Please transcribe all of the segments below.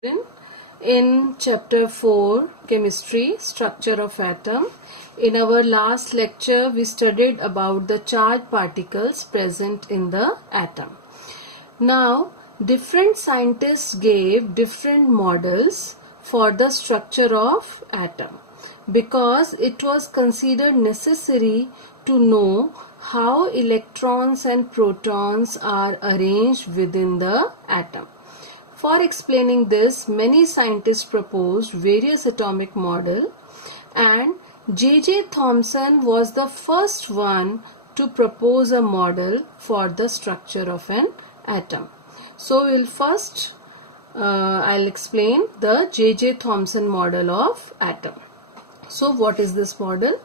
In chapter 4 chemistry structure of atom. In our last lecture we studied about the charged particles present in the atom. Now different scientists gave different models for the structure of atom because it was considered necessary to know how electrons and protons are arranged within the atom. For explaining this, many scientists proposed various atomic models, and J.J. Thomson was the first one to propose a model for the structure of an atom. So I'll explain the J.J. Thomson model of atom. So what is this model?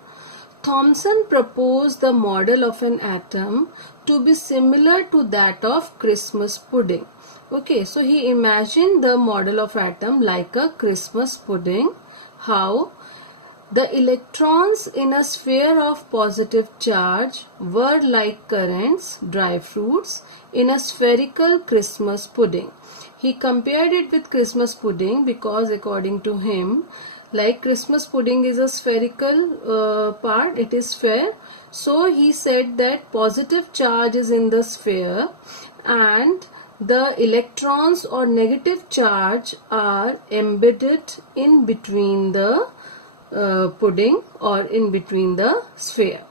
Thomson proposed the model of an atom to be similar to that of Christmas pudding. Okay, so he imagined the model of atom like a Christmas pudding. How? The electrons in a sphere of positive charge were like currants, dry fruits, in a spherical Christmas pudding. He compared it with Christmas pudding because according to him, like Christmas pudding is a spherical part, it is sphere. So he said that positive charge is in the sphere and the electrons or negative charge are embedded in between the pudding or in between the sphere.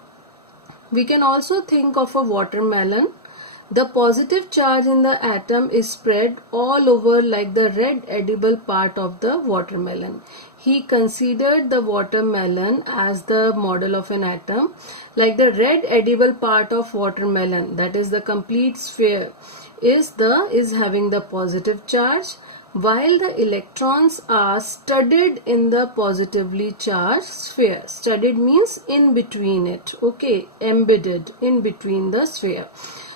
We can also think of a watermelon. The positive charge in the atom is spread all over like the red edible part of the watermelon. He considered the watermelon as the model of an atom, like the red edible part of watermelon, that is the complete sphere, is having the positive charge, while the electrons are studded in the positively charged sphere. Studded means in between it, okay, embedded in between the sphere.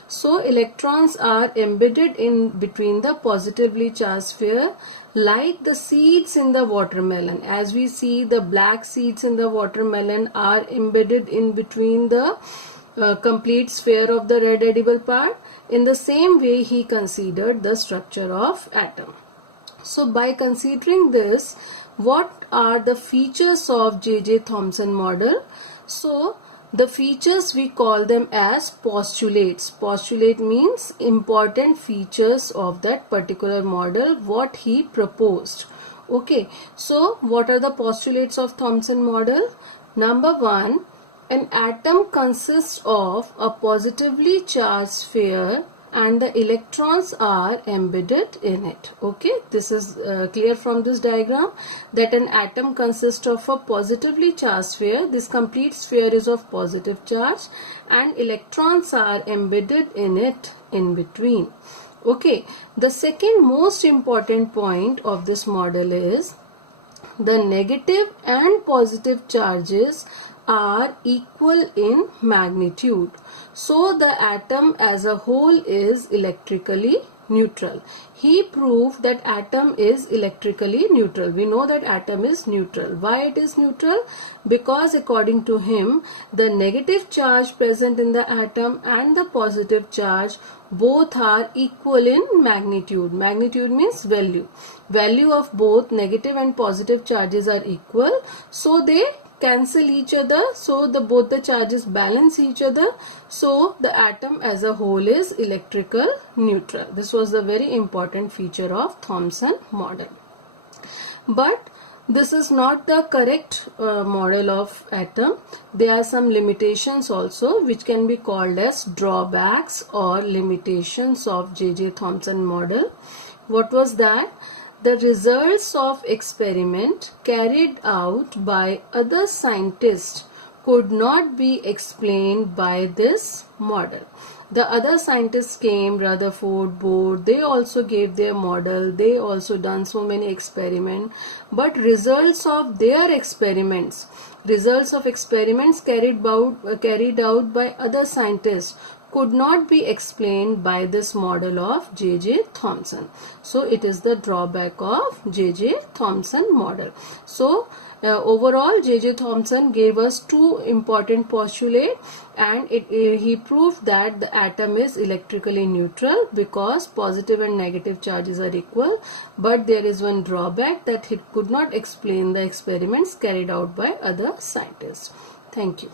So electrons are embedded in between the positively charged sphere like the seeds in the watermelon. As we see, the black seeds in the watermelon are embedded in between the complete sphere of the red edible part. In the same way, he considered the structure of atom. So by considering this, what are the features of J.J. Thomson model? So the features we call them as postulates. Postulate means important features of that particular model, what he proposed. Okay, so what are the postulates of Thomson model? Number one, an atom consists of a positively charged sphere and the electrons are embedded in it. Okay, this is clear from this diagram that an atom consists of a positively charged sphere. This complete sphere is of positive charge and electrons are embedded in it in between. Okay, the second most important point of this model is the negative and positive charges are equal in magnitude. So the atom as a whole is electrically neutral. He proved that atom is electrically neutral. We know that atom is neutral. Why it is neutral? Because according to him, the negative charge present in the atom and the positive charge both are equal in magnitude. Magnitude means value. Value of both negative and positive charges are equal. So they cancel each other, so both the charges balance each other, so the atom as a whole is electrical neutral. This was the very important feature of Thomson model. But this is not the correct model of atom. There are some limitations also which can be called as drawbacks or limitations of J.J. Thomson model. What was that? The results of experiment carried out by other scientists could not be explained by this model. The other scientists came, Rutherford, Bohr, they also gave their model, they also done so many experiments, but results of their experiments, results of experiments carried out by other scientists could not be explained by this model of J.J. Thomson. So it is the drawback of J.J. Thomson model. So overall, J.J. Thomson gave us two important postulates, and he proved that the atom is electrically neutral because positive and negative charges are equal. But there is one drawback, that he could not explain the experiments carried out by other scientists. Thank you.